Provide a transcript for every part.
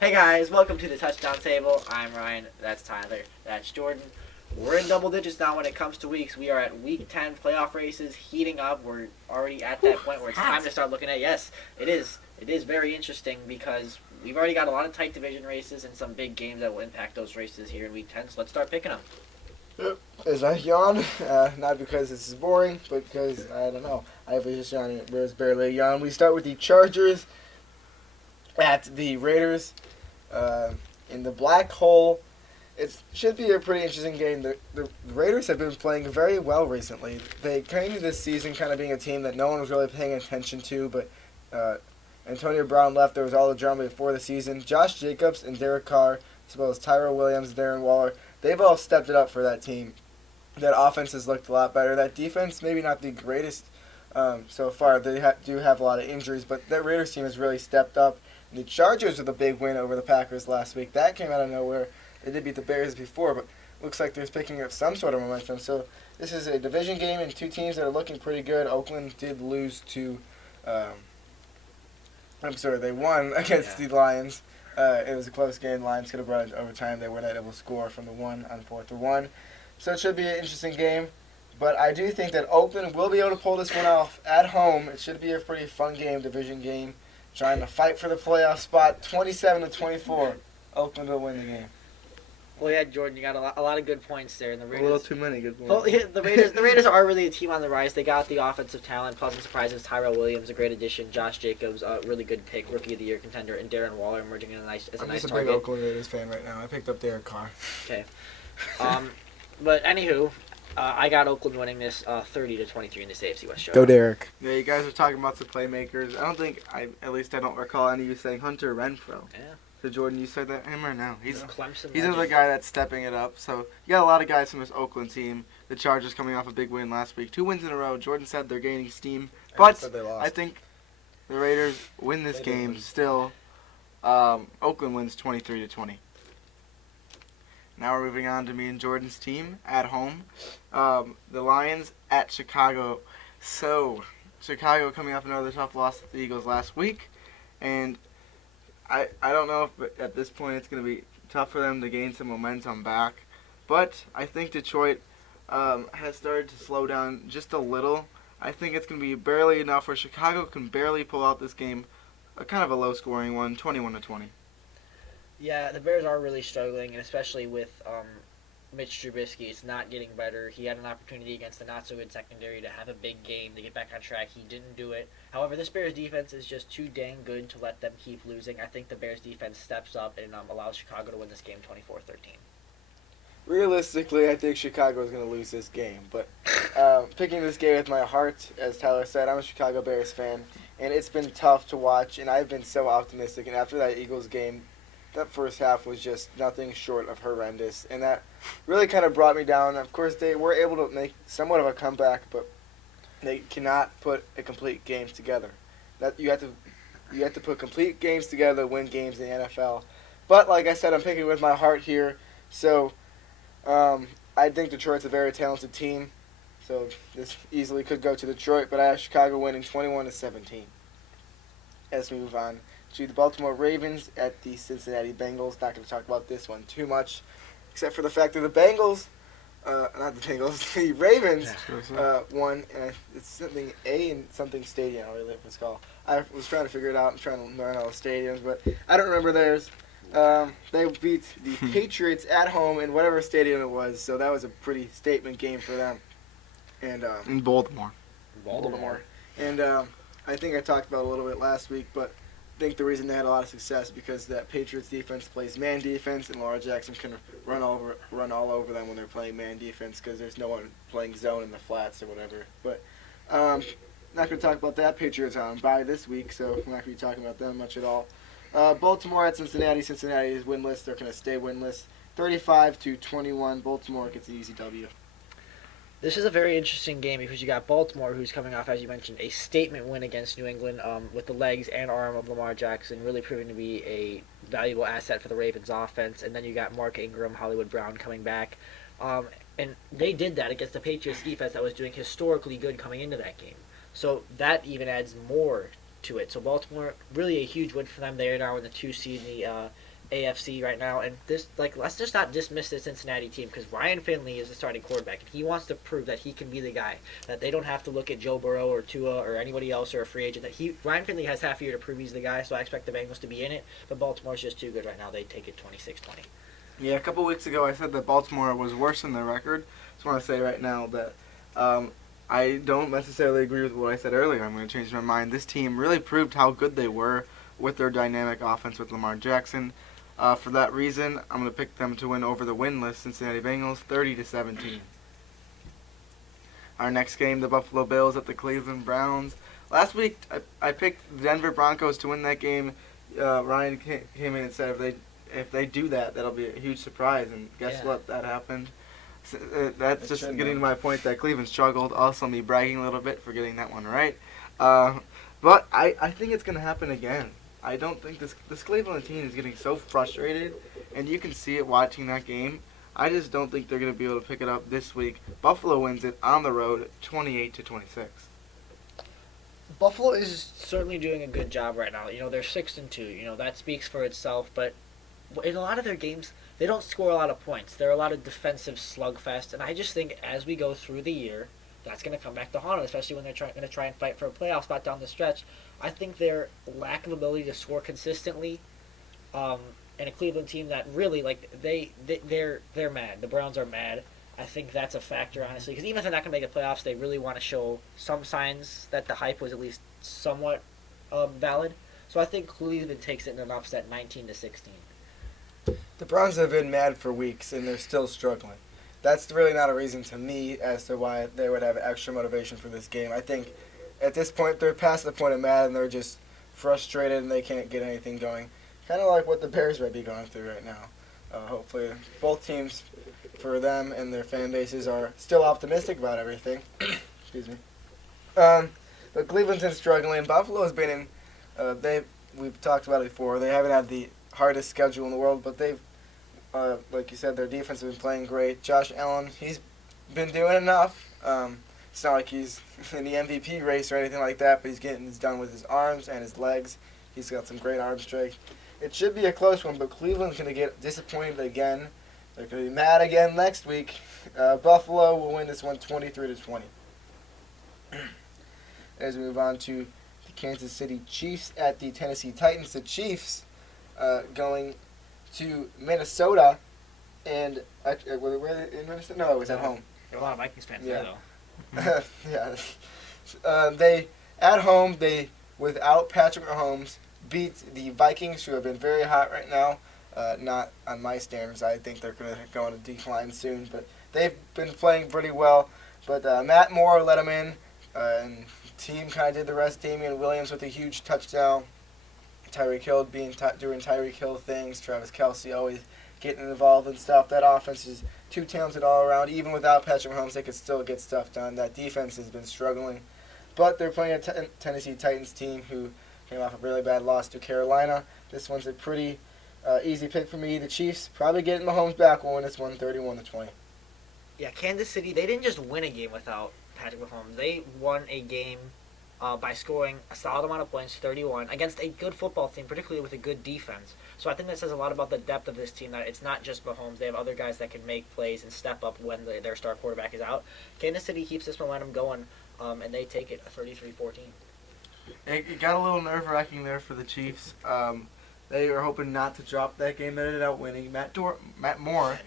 Hey guys, welcome to the Touchdown Table. I'm Ryan, that's Tyler, that's Jordan. We're in double digits now when it comes to weeks. We are at week 10 playoff races heating up. We're already at that point where it's time to start looking at, yes, it is. It is very interesting because we've already got a lot of tight division races and some big games that will impact those races here in week 10, so let's start picking them. Yep. As I yawn, not because this is boring, but because, I don't know, I was just yawning. It was barely a yawn. We start with the Chargers at the Raiders in the black hole. It should be a pretty interesting game. The Raiders have been playing very well recently. They came into this season kind of being a team that no one was really paying attention to, but Antonio Brown left. There was all the drama before the season. Josh Jacobs and Derek Carr, as well as Tyrell Williams, Darren Waller, they've all stepped it up for that team. That offense has looked a lot better. That defense, maybe not the greatest so far. They do have a lot of injuries, but that Raiders team has really stepped up. And the Chargers with a big win over the Packers last week. That came out of nowhere. They did beat the Bears before, but looks like they're picking up some sort of momentum. So this is a division game and two teams that are looking pretty good. Oakland did lose to, they won against the Lions. It was a close game. The Lions could have brought it to overtime. They were not able to score from the 1 on 4th and 1. So it should be an interesting game. But I do think that Oakland will be able to pull this one off at home. It should be a pretty fun game, division game. Trying to fight for the playoff spot, 27-24. Oakland will win the game. Well, yeah, Jordan, you got a lot of good points there. And the Raiders, A little too many good points. well, the Raiders are really a team on the rise. They got the offensive talent, pleasant surprises. Tyrell Williams, a great addition. Josh Jacobs, a really good pick, rookie of the year contender, and Darren Waller emerging as a nice I'm nice just a target. big Oakland Raiders fan right now. I picked up Derek Carr. Okay. But anywho, I got Oakland winning this 30-23 in this AFC West show. Go Derek. Yeah, you guys are talking about the playmakers. I don't recall any of you saying Hunter Renfrow. Yeah. So Jordan, you said that him or no? He's Clemson. He's another guy that's stepping it up. So you got a lot of guys from this Oakland team. The Chargers coming off a big win last week. 2 wins in a row. Jordan said they're gaining steam. But I think the Raiders win this game still. Oakland wins 23-20. Now we're moving on to me and Jordan's team at home. The Lions at Chicago. So Chicago coming off another tough loss to the Eagles last week. And I don't know if at this point it's going to be tough for them to gain some momentum back. But I think Detroit has started to slow down just a little. I think it's going to be barely enough where Chicago can barely pull out this game. Kind of a low-scoring one, 21-20. Yeah, the Bears are really struggling, and especially with Mitch Trubisky, it's not getting better. He had an opportunity against the not-so-good secondary to have a big game to get back on track. He didn't do it. However, this Bears defense is just too dang good to let them keep losing. I think the Bears defense steps up and allows Chicago to win this game 24-13. Realistically, I think Chicago is going to lose this game. But picking this game with my heart, as Tyler said, I'm a Chicago Bears fan, and it's been tough to watch, and I've been so optimistic. And after that Eagles game, that first half was just nothing short of horrendous, and that really kind of brought me down. Of course, they were able to make somewhat of a comeback, but they cannot put a complete game together. That you have to put complete games together to win games in the NFL. But like I said, I'm picking with my heart here, so I think Detroit's a very talented team. So this easily could go to Detroit, but I have Chicago winning 21-17. As we move on to the Baltimore Ravens at the Cincinnati Bengals. Not going to talk about this one too much, except for the fact that the Bengals, the Ravens won, and it's something A and something stadium. I don't really know what it's called. I was trying to figure it out. I'm trying to learn all the stadiums, but I don't remember theirs. They beat the Patriots at home in whatever stadium it was, so that was a pretty statement game for them. And in Baltimore. And I think I talked about it a little bit last week, but I think the reason they had a lot of success because that Patriots defense plays man defense, and Lamar Jackson can run all over them when they're playing man defense because there's no one playing zone in the flats or whatever. But not going to talk about that. Patriots are on bye this week, so we're not going to be talking about them much at all. Baltimore at Cincinnati. Cincinnati is winless. They're going to stay winless. 35-21. Baltimore gets an easy W. This is a very interesting game because you got Baltimore, who's coming off, as you mentioned, a statement win against New England with the legs and arm of Lamar Jackson, really proving to be a valuable asset for the Ravens offense. And then you got Mark Ingram, Hollywood Brown coming back. And they did that against the Patriots defense that was doing historically good coming into that game. So that even adds more to it. So Baltimore, really a huge win for them. They are now in the 2 seed AFC right now, and let's just not dismiss the Cincinnati team because Ryan Finley is the starting quarterback, and he wants to prove that he can be the guy. That they don't have to look at Joe Burrow or Tua or anybody else or a free agent. Ryan Finley has half a year to prove he's the guy, so I expect the Bengals to be in it. But Baltimore's just too good right now. They take it 26-20. Yeah, a couple weeks ago I said that Baltimore was worse than their record. Just want to say right now that I don't necessarily agree with what I said earlier. I'm going to change my mind. This team really proved how good they were with their dynamic offense with Lamar Jackson. For that reason, I'm going to pick them to win over the winless Cincinnati Bengals, 30-17. Our next game, the Buffalo Bills at the Cleveland Browns. Last week, I picked the Denver Broncos to win that game. Ryan came in and said if they do that, that'll be a huge surprise. And guess what? That happened. So, that's just getting to my point that Cleveland struggled. Also, me bragging a little bit for getting that one right. But I think it's going to happen again. I don't think this Cleveland team is getting so frustrated, and you can see it watching that game. I just don't think they're going to be able to pick it up this week. Buffalo wins it on the road, 28-26. Buffalo is certainly doing a good job right now. They're 6-2. That speaks for itself. But in a lot of their games, they don't score a lot of points. They're a lot of defensive slugfest, and I just think as we go through the year, that's going to come back to haunt them, especially when they're going to try and fight for a playoff spot down the stretch. I think their lack of ability to score consistently, and a Cleveland team that really they're mad. The Browns are mad. I think that's a factor, honestly, because even if they're not going to make the playoffs, they really want to show some signs that the hype was at least somewhat valid. So I think Cleveland takes it in an upset, 19-16. The Browns have been mad for weeks, and they're still struggling. That's really not a reason to me as to why they would have extra motivation for this game. I think at this point they're past the point of mad, and they're just frustrated, and they can't get anything going. Kind of like what the Bears might be going through right now. Hopefully both teams, for them and their fan bases, are still optimistic about everything. Excuse me. But Cleveland's been struggling. Buffalo's been in. We've talked about it before. They haven't had the hardest schedule in the world, but they've, like you said, their defense has been playing great. Josh Allen, he's been doing enough. It's not like he's in the MVP race or anything like that, but he's getting this done with his arms and his legs. He's got some great arm strength. It should be a close one, but Cleveland's going to get disappointed again. They're going to be mad again next week. Buffalo will win this one 23-20. As we move on to the Kansas City Chiefs at the Tennessee Titans. The Chiefs going to Minnesota, and were they in Minnesota? No, it was at home. There are a lot of Vikings fans there, though. Yeah. They at home. They without Patrick Mahomes beat the Vikings, who have been very hot right now. Not on my standards. I think they're going to go on a decline soon, but they've been playing pretty well. But Matt Moore let them in, and the team kind of did the rest. Damian Williams with a huge touchdown. Tyreek Hill doing Tyreek Hill things. Travis Kelce always getting involved and stuff. That offense is too talented all around. Even without Patrick Mahomes, they could still get stuff done. That defense has been struggling. But they're playing a Tennessee Titans team who came off a really bad loss to Carolina. This one's a pretty easy pick for me. The Chiefs probably getting Mahomes back. Will win this one 31-20. Yeah, Kansas City, they didn't just win a game without Patrick Mahomes. They won a game by scoring a solid amount of points, 31, against a good football team, particularly with a good defense. So I think that says a lot about the depth of this team, that it's not just Mahomes. They have other guys that can make plays and step up when their star quarterback is out. Kansas City keeps this momentum going, and they take it 33-14. It got a little nerve-wracking there for the Chiefs. They were hoping not to drop that game. They ended up winning. Matt Moore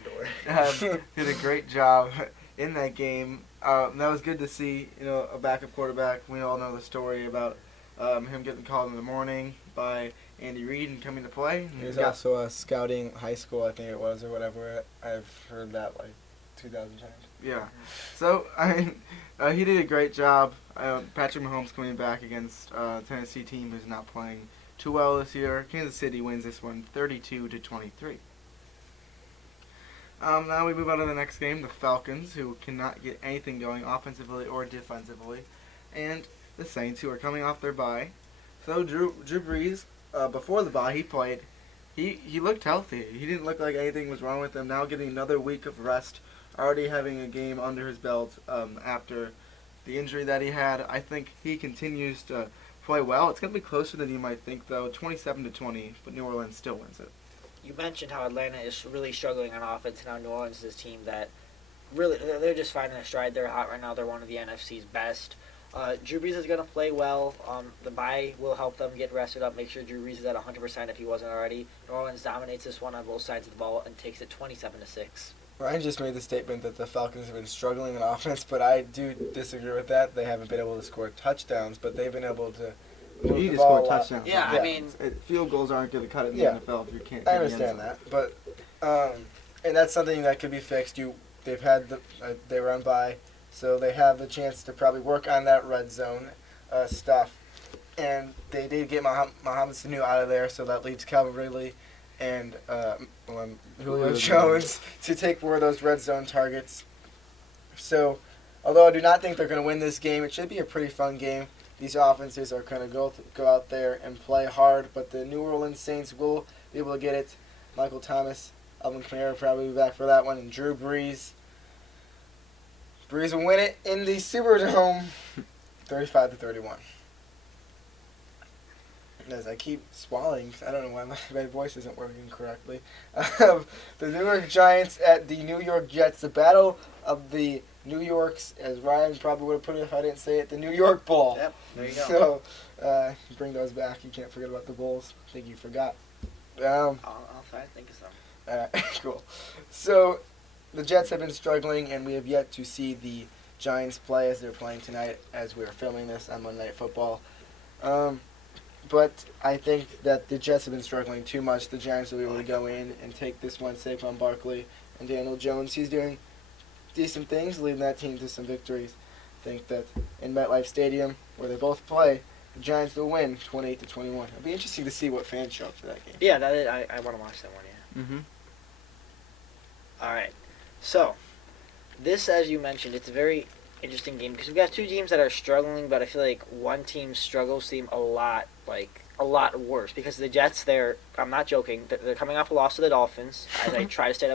did a great job in that game. That was good to see, a backup quarterback. We all know the story about him getting called in the morning by Andy Reid and coming to play. He was also scouting high school, I think it was, or whatever. I've heard that like 2,000 times. Yeah. So, he did a great job. Patrick Mahomes coming back against a Tennessee team who's not playing too well this year. Kansas City wins this one 32-23. Now we move on to the next game, the Falcons, who cannot get anything going offensively or defensively, and the Saints, who are coming off their bye. So Drew Brees, before the bye, he played. He looked healthy. He didn't look like anything was wrong with him. Now getting another week of rest, already having a game under his belt after the injury that he had. I think he continues to play well. It's going to be closer than you might think, though. 27-20, but New Orleans still wins it. you mentioned how Atlanta is really struggling on offense, and how New Orleans is this team that really they're just finding a stride. They're hot right now. They're one of the NFC's best. Drew Brees is going to play well. The bye will help them get rested up. Make sure Drew Brees is at 100% if he wasn't already. New Orleans dominates this one on both sides of the ball and takes it 27-6. Ryan just made the statement that the Falcons have been struggling in offense, but I do disagree with that. They haven't been able to score touchdowns, but they've been able to You move need the to ball score a lot. touchdowns. Yeah, I mean, Field goals aren't going to cut it in the Yeah. NFL if you can't. I get in the understand end that, but and that's something that could be fixed. They've had they run by, so they have the chance to probably work on that red zone stuff, and they did get Mohamed Sanu out of there, so that leaves Calvin Ridley and Julio Jones to take more of those red zone targets. So, although I do not think they're going to win this game, it should be a pretty fun game. These offenses are going to go out there and play hard, but the New Orleans Saints will be able to get it. Michael Thomas, Alvin Kamara probably be back for that one, and Drew Brees. Brees will win it in the Superdome, 35-31. As I keep swallowing, I don't know why my voice isn't working correctly. The New York Giants at the New York Jets, the battle of the New Yorks, as Ryan probably would have put it if I didn't say it, the New York Bowl. Yep, there you go. So, bring those back. You can't forget about the Bulls. I think you forgot. I'll try to think of some. Cool. So, the Jets have been struggling, and we have yet to see the Giants play as they're playing tonight as we are filming this on Monday Night Football. But I think that the Jets have been struggling too much. The Giants will be able to go in and take this one. Saquon Barkley and Daniel Jones, he's doing decent things, leading that team to some victories. I think that in MetLife Stadium, where they both play, the Giants will win 28-21. It'll be interesting to see what fans show up for that game. Yeah, I want to watch that one, yeah. Mm-hmm. All right. So, this, as you mentioned, it's a very interesting game because we've got two teams that are struggling, but I feel like one team's struggles seem a lot worse because the Jets, I'm not joking, they're coming off a loss to the Dolphins, as I try to say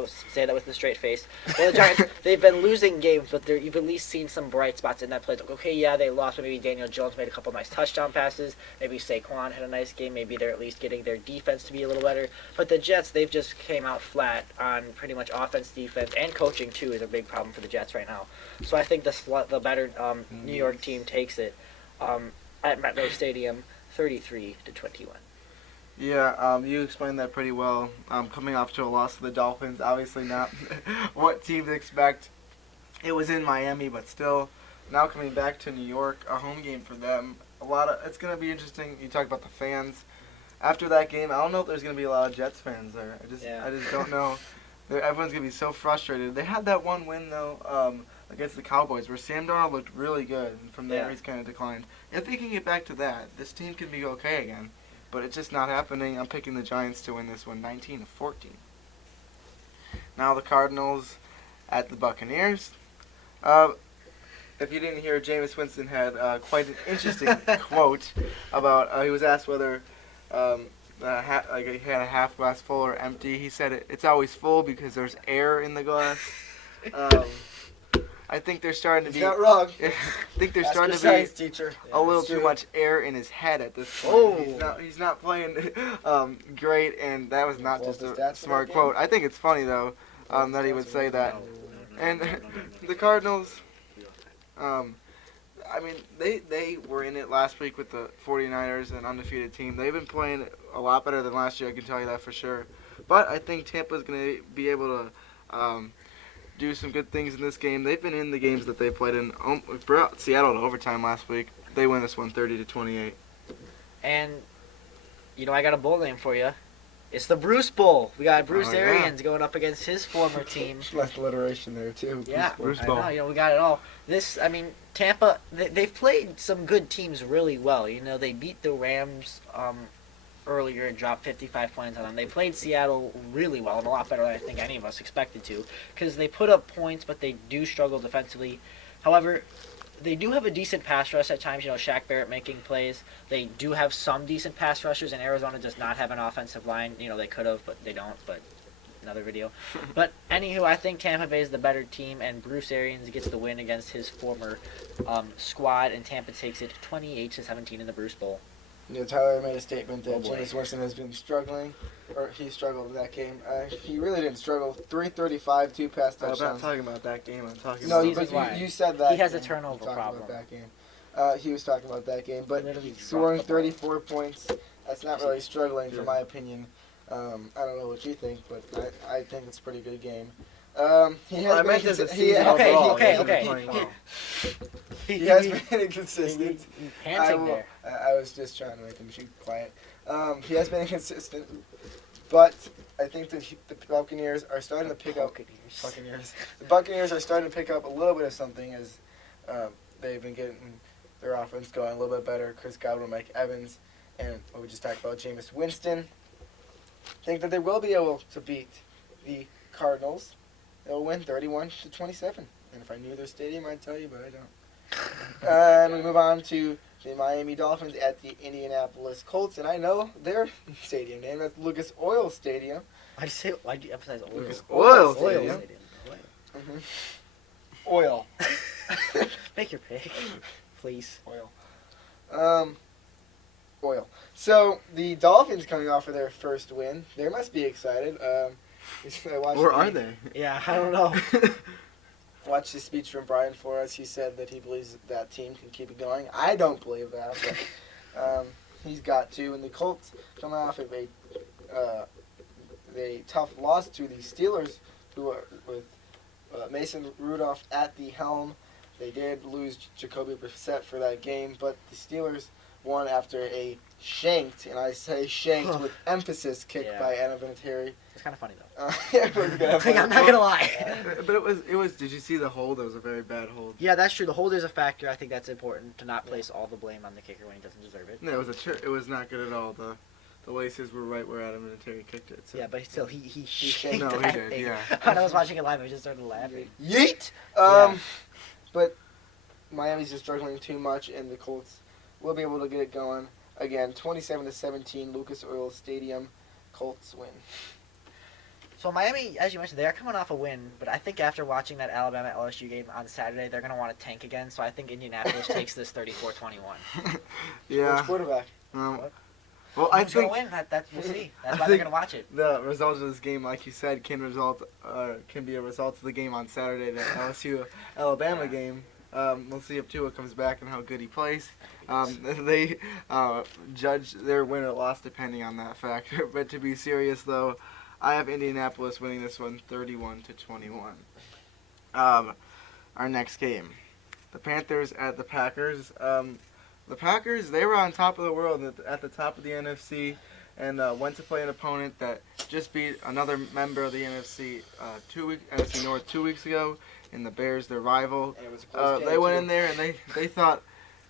that with a straight face. Well, the Giants, they've been losing games, but you've at least seen some bright spots in that play. Like, okay, yeah, they lost, but maybe Daniel Jones made a couple nice touchdown passes. Maybe Saquon had a nice game. Maybe they're at least getting their defense to be a little better. But the Jets, they've just came out flat on pretty much offense, defense, and coaching, too, is a big problem for the Jets right now. So I think the better New York team takes it at MetLife Stadium, 33-21. Yeah, you explained that pretty well. Coming off to a loss to the Dolphins, obviously not what teams expect. It was in Miami, but still, now coming back to New York, a home game for them. It's going to be interesting. You talk about the fans. After that game, I don't know if there's going to be a lot of Jets fans there. I just don't know. Everyone's going to be so frustrated. They had that one win, though, against the Cowboys, where Sam Darnold looked really good, and from there he's kind of declined. If they can get back to that, this team can be okay again, but it's just not happening. I'm picking the Giants to win this one, 19-14. Now the Cardinals at the Buccaneers. If you didn't hear, Jameis Winston had quite an interesting quote about, he was asked whether he had a half glass full or empty. He said it's always full because there's air in the glass. I think they're starting to be. He's not wrong. I think they're starting to science be teacher. a little too much air in his head at this point. Oh. He's not playing great, and that was not just a smart game? quote. I think it's funny though that he would say that. And the Cardinals, I mean, they were in it last week with the 49ers, an undefeated team. They've been playing a lot better than last year, I can tell you that for sure. But I think Tampa's going to be able to do some good things in this game. They've been in the games that they played in. Brought Seattle to overtime last week. They win this one 30-28. And, I got a bowl name for you. It's the Bruce Bowl. We got Bruce Arians going up against his former team. Less alliteration there, too. Yeah, Bruce I Bowl. know, we got it all. Tampa, they've played some good teams really well. They beat the Rams earlier and dropped 55 points on them. They played Seattle really well, and a lot better than I think any of us expected to, because they put up points, but they do struggle defensively. However, they do have a decent pass rush at times. Shaq Barrett making plays. They do have some decent pass rushers, and Arizona does not have an offensive line. They could have, but they don't. But another video. But anywho, I think Tampa Bay is the better team, and Bruce Arians gets the win against his former squad, and Tampa takes it 28-17 in the Bruce Bowl. Tyler made a statement that Jameis Winston has been struggling. or he struggled in that game. He really didn't struggle. 335, 2 pass I'm not touchdowns. talking about that game. I'm talking No, about but you said that He has a game. turnover You talked problem. About that game. He was talking about that game, but Literally scoring dropped the ball. 34 points, that's not really struggling, for my opinion. I don't know what you think, but I think it's a pretty good game. He has I been meant as a consi- season okay, overall. okay, He hasn't been okay. playing well. He has been inconsistent. Panting there. I was just trying to make him keep quiet. He has been inconsistent, but I think that the Buccaneers are starting to pick up. Buccaneers. The Buccaneers are starting to pick up a little bit of something as they've been getting their offense going a little bit better. Chris Godwin, Mike Evans, and what we just talked about, Jameis Winston. I think that they will be able to beat the Cardinals. They'll win 31-27. And if I knew their stadium, I'd tell you, but I don't. And we move on to the Miami Dolphins at the Indianapolis Colts, and I know their stadium name. That's Lucas Oil Stadium. Why'd you emphasize oil? Lucas Oil Stadium. Stadium. Mm-hmm. Oil. Make your pick, please. Oil. Oil. So the Dolphins coming off of their first win, they must be excited. Or are they? Yeah, I don't know. Watched the speech from Brian Flores. He said that he believes that team can keep it going. I don't believe that, but he's got to. And the Colts coming off of a tough loss to the Steelers, who are with Mason Rudolph at the helm. They did lose Jacoby Brissett for that game, but the Steelers won after a shanked, and I say shanked with emphasis, kick by Adam Vinatieri. It's kind of funny though. It was good. I'm not gonna lie. But it was. Did you see the hold? It was a very bad hold. Yeah, that's true. The hold is a factor. I think that's important to not place all the blame on the kicker when he doesn't deserve it. No, it was not good at all. The laces were right where Adam Vinatieri kicked it. So. Yeah, but still, he shanked No, he that did, thing. yeah. When I was watching it live, I just started laughing. Yeet! Yeah. But Miami's just struggling too much, and the Colts will be able to get it going. Again, 27-17, Lucas Oil Stadium. Colts win. So Miami, as you mentioned, they are coming off a win, but I think after watching that Alabama LSU game on Saturday, they're going to want to tank again. So I think Indianapolis takes this 34-21. Yeah. Which quarterback? Well, I Who's going think to win? That we'll see. That's I why they're think- going to watch it. the results of this game, like you said, can be a result of the game on Saturday, the LSU Alabama game. We'll see if Tua comes back and how good he plays. They judge their win or loss depending on that factor. But to be serious, though, I have Indianapolis winning this one 31-21. Our next game, the Panthers at the Packers. The Packers, they were on top of the world at the top of the NFC and went to play an opponent that just beat another member of the NFC NFC North 2 weeks ago in the Bears, their rival. And it was a close game, They went too. in there and they thought,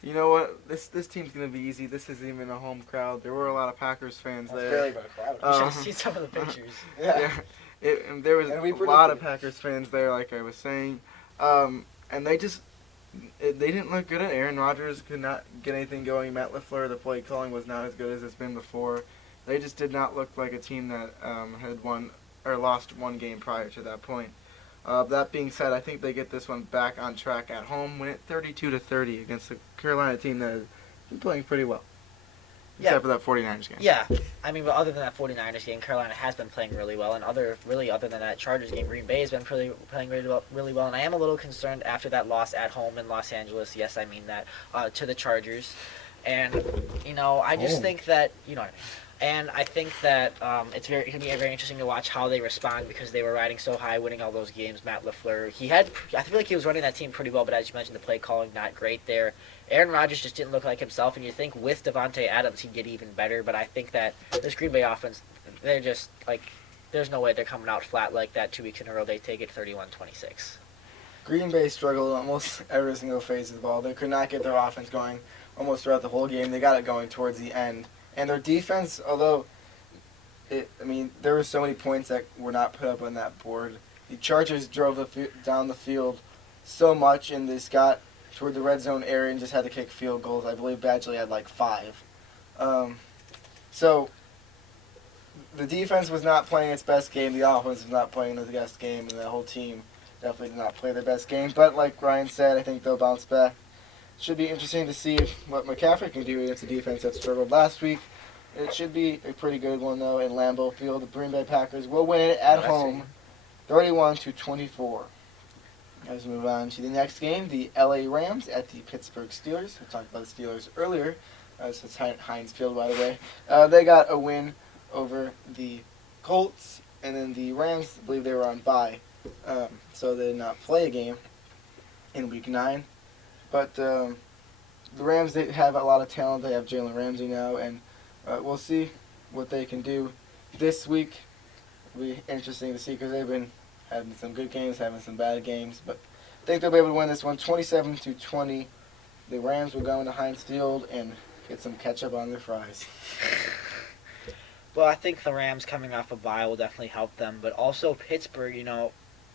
you know what, this team's going to be easy. This isn't even a home crowd. There were a lot of Packers fans That's there. barely been a crowd. You should have seen some of the pictures. Yeah. And there was And we a lot of predicted it. Packers fans there, like I was saying. And they didn't look good. Aaron Rodgers could not get anything going. Matt LaFleur, the play calling was not as good as it's been before. They just did not look like a team that had won or lost one game prior to that point. That being said, I think they get this one back on track at home, win it 32-30 against the Carolina team that has been playing pretty well. Except for that 49ers game. Yeah, I mean, but other than that 49ers game, Carolina has been playing really well, and other than that Chargers game, Green Bay has been playing really well, and I am a little concerned after that loss at home in Los Angeles. Yes, I mean that to the Chargers, and I just think that what I mean. And I think that it's going to be very interesting to watch how they respond because they were riding so high, winning all those games. Matt LaFleur, I feel like he was running that team pretty well, but as you mentioned, the play calling not great there. Aaron Rodgers just didn't look like himself, and you think with Devontae Adams he'd get even better. But I think that this Green Bay offense, they're just like, there's no way they're coming out flat like that 2 weeks in a row. They take it 31-26. Green Bay struggled almost every single phase of the ball. They could not get their offense going almost throughout the whole game. They got it going towards the end. And their defense, although, there were so many points that were not put up on that board. The Chargers drove down the field so much, and they got toward the red zone area and just had to kick field goals. I believe Badgley had like 5. So the defense was not playing its best game. The offense was not playing its best game, and the whole team definitely did not play their best game. But like Ryan said, I think they'll bounce back. Should be interesting to see what McCaffrey can do against a defense that struggled last week. It should be a pretty good one, though, in Lambeau Field. The Green Bay Packers will win it at home, 31-24. As we move on to the next game, the LA Rams at the Pittsburgh Steelers. We talked about the Steelers earlier. So it's Heinz Field, by the way. They got a win over the Colts, and then the Rams, I believe they were on bye. So they did not play a game in Week 9. But the Rams, they have a lot of talent. They have Jalen Ramsey now, and we'll see what they can do this week. It'll be interesting to see because they've been having some good games, having some bad games. But I think they'll be able to win this one 27-20. The Rams will go into Heinz Field and get some ketchup on their fries. Well, I think the Rams coming off a bye will definitely help them, but also Pittsburgh,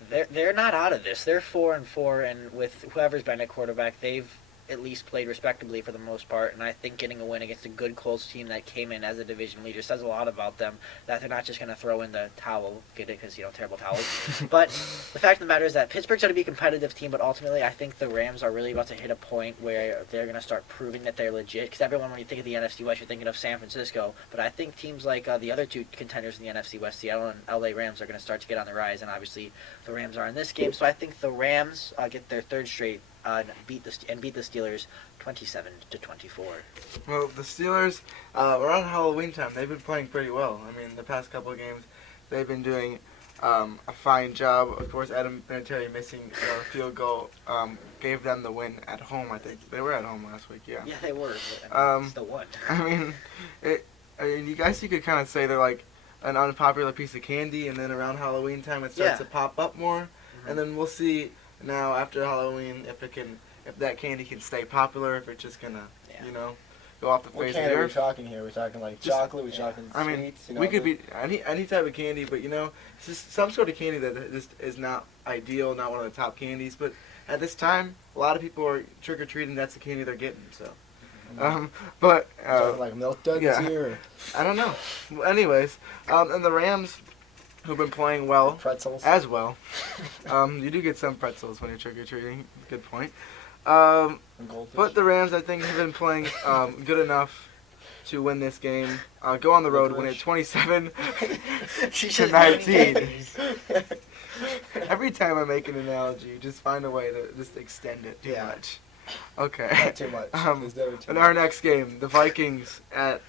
they're not out of this. They're 4-4, and with whoever's been at quarterback, they've at least played respectably for the most part. And I think getting a win against a good Colts team that came in as a division leader says a lot about them. That they're not just going to throw in the towel, get it because terrible towels. But the fact of the matter is that Pittsburgh's going to be a competitive team. But ultimately, I think the Rams are really about to hit a point where they're going to start proving that they're legit. Because everyone, when you think of the NFC West, you're thinking of San Francisco. But I think teams like the other two contenders in the NFC West, Seattle and LA Rams, are going to start to get on the rise. And obviously, the Rams are in this game. So I think the Rams get their third straight. Beat the Steelers 27-24. Well, the Steelers around Halloween time they've been playing pretty well. I mean, the past couple of games they've been doing a fine job. Of course, Adam Vinatieri missing a field goal gave them the win at home. I think they were at home last week. Yeah. Yeah, they were. But still won. I mean, you could kind of say they're like an unpopular piece of candy, and then around Halloween time it starts to pop up more, and then we'll see. Now after Halloween, if that candy can stay popular, if it's just gonna, go off the face of the earth. What candy are we talking here? We're talking like chocolate. We're talking sweets. I mean, we could be any type of candy, but it's just some sort of candy that just is not ideal, not one of the top candies. But at this time, a lot of people are trick or treating. That's the candy they're getting. So, like milk duds here. I don't know. Well, anyways, and the Rams, who've been playing well pretzels as well. You do get some pretzels when you're trick-or-treating. Good point. But the Rams, I think, have been playing good enough to win this game. Go on the road, win it 27-19. Every time I make an analogy, you just find a way to just extend it too much. Okay. Not too much. In our next game, the Vikings at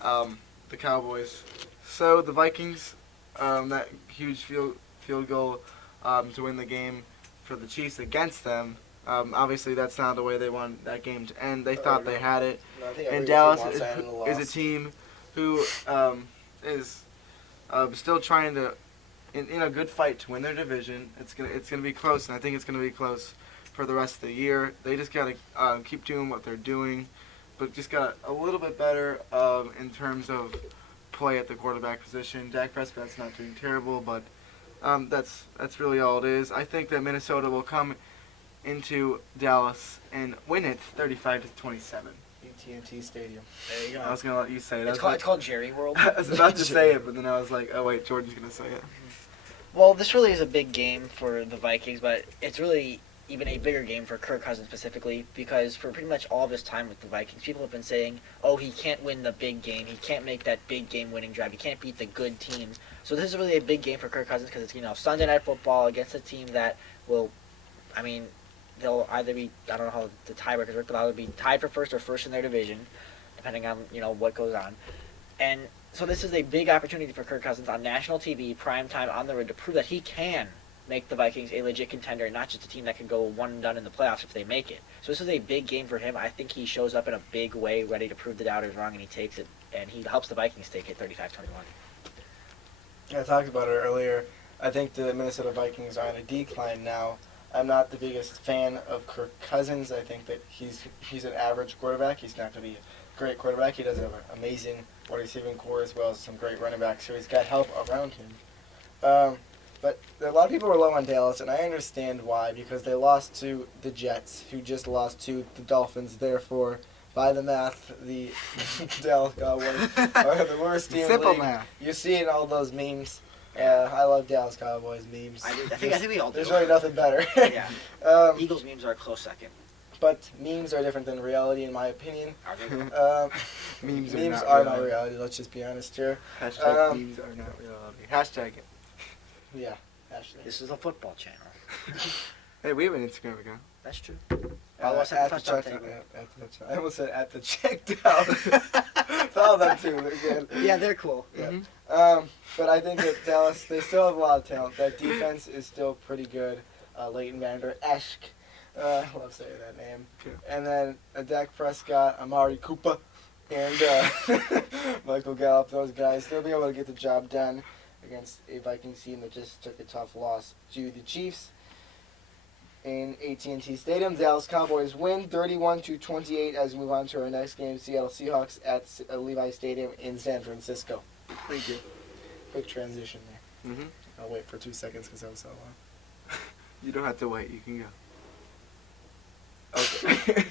the Cowboys. So the Vikings... that huge field goal to win the game for the Chiefs against them. Obviously, that's not the way they want that game to end. They thought they had it. And Dallas is a team who is still trying to, in a good fight to win their division. It's gonna be close, and I think it's gonna be close for the rest of the year. They just gotta keep doing what they're doing, but just got a little bit better in terms of play at the quarterback position. Dak Prescott's not doing terrible, but that's really all it is. I think that Minnesota will come into Dallas and win it 35-27. AT&T Stadium. There you go. I was gonna let you say it. It's called Jerry World. I was about to say it, but then I was like, oh wait, Jordan's gonna say it. Well, this really is a big game for the Vikings, but it's really even a bigger game for Kirk Cousins specifically, because for pretty much all of his time with the Vikings, people have been saying, oh, he can't win the big game. He can't make that big game winning drive. He can't beat the good teams. So this is really a big game for Kirk Cousins because it's, Sunday Night Football against a team that will, they'll either be, I don't know how the tiebreakers work, but they'll either be tied for first in their division, depending on, what goes on. And so this is a big opportunity for Kirk Cousins on national TV, primetime, on the road, to prove that he can make the Vikings a legit contender and not just a team that can go one and done in the playoffs if they make it. So this is a big game for him. I think he shows up in a big way, ready to prove the doubters wrong, and he takes it, and he helps the Vikings take it 35-21. I talked about it earlier. I think the Minnesota Vikings are on a decline now. I'm not the biggest fan of Kirk Cousins. I think that he's an average quarterback. He's not going to be a great quarterback. He does have an amazing wide receiving core as well as some great running backs, so he's got help around him. But a lot of people were low on Dallas, and I understand why, because they lost to the Jets, who just lost to the Dolphins. Therefore, by the math, the Dallas Cowboys are the worst team in the Simple league. math. You see it in all those memes. I love Dallas Cowboys memes. I think we all do. There's really nothing better. Yeah. Eagles memes are a close second. But memes are different than reality, in my opinion. Memes Memes are are not not reality. reality. Let's just be honest here. Hashtag memes are not reality. Hashtag it. Yeah, actually. This is a football channel. Hey, we have an Instagram account. That's true. Follow us at the touchdown table. I almost said at the checkdown. Follow them too. They're good. Yeah, they're cool. Yeah. Mm-hmm. But I think that Dallas, they still have a lot of talent. That defense is still pretty good. Leighton Vander Esch. I love saying that name. Okay. And then Dak Prescott, Amari Cooper, and Michael Gallup. Those guys, they'll be able to get the job done against a Vikings team that just took a tough loss to the Chiefs in AT&T Stadium. Dallas Cowboys win 31-28 as we move on to our next game. Seattle Seahawks at Levi Stadium in San Francisco. Thank you. Quick transition there. Mm-hmm. I'll wait for 2 seconds because that was so long. You don't have to wait. You can go. Okay.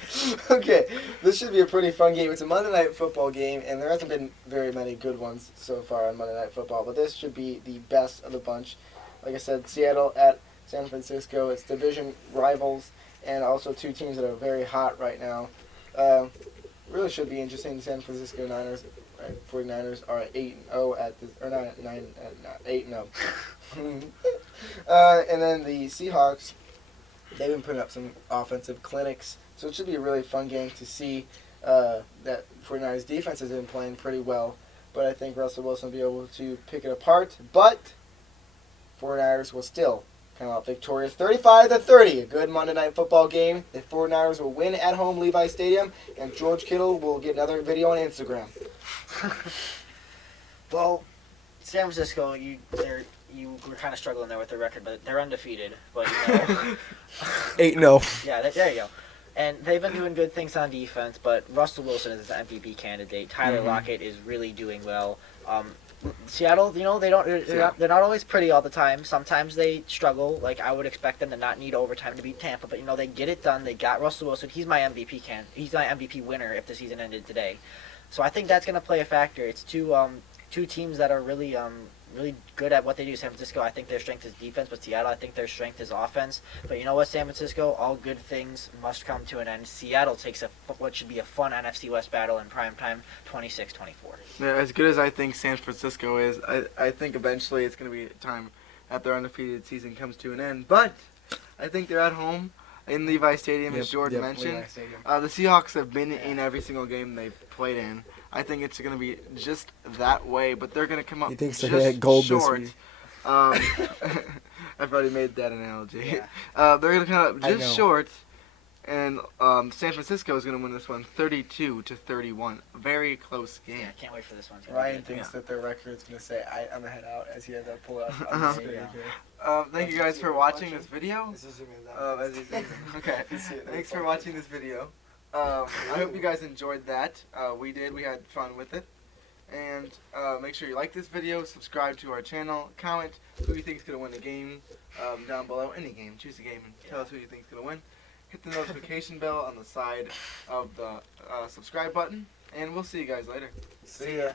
Okay, this should be a pretty fun game. It's a Monday Night Football game, and there hasn't been very many good ones so far on Monday Night Football, but this should be the best of the bunch. Like I said, Seattle at San Francisco. It's division rivals, and also two teams that are very hot right now. Really should be interesting. The San Francisco Niners, 49ers are 8-0 at this, or not 8-0. And then the Seahawks, they've been putting up some offensive clinics, so it should be a really fun game to see. That 49ers defense has been playing pretty well, but I think Russell Wilson will be able to pick it apart. But 49ers will still come out victorious 35-30. A good Monday Night Football game. The 49ers will win at home Levi Stadium, and George Kittle will get another video on Instagram. Well, San Francisco, you were kind of struggling there with their record, but they're undefeated. But 8-0. yeah, there you go. And they've been doing good things on defense, but Russell Wilson is the MVP candidate. Tyler Lockett is really doing well. Seattle, they're not always pretty all the time. Sometimes they struggle. Like, I would expect them to not need overtime to beat Tampa, but they get it done. They got Russell Wilson. He's my MVP He's my MVP winner if the season ended today. So I think that's going to play a factor. It's two teams that are really good at what they do. San Francisco, I think their strength is defense, but Seattle, I think their strength is offense. But you know what, San Francisco, all good things must come to an end. Seattle takes what should be a fun NFC West battle in primetime, 26-24. Yeah, as good as I think San Francisco is, I think eventually it's going to be time that their undefeated season comes to an end. But I think they're at home in Levi Stadium, as Jordan mentioned. The Seahawks have been in every single game they've played in. I think it's going to be just that way, but they're going to come up just short. I've already made that analogy. Yeah. They're going to come up just short, and San Francisco is going to win this one 32-31. Very close game. Yeah, I can't wait for this one. Ryan thinks that their record is going to say, I'm going to head out, as he had to pull out on the screen here. Thank you guys for watching this video. Okay. Thanks for watching this video. I hope you guys enjoyed that. We did. We had fun with it. And make sure you like this video, subscribe to our channel, comment who you think is going to win the game down below. Any game. Choose a game and tell us who you think is going to win. Hit the notification bell on the side of the subscribe button. And we'll see you guys later. See ya.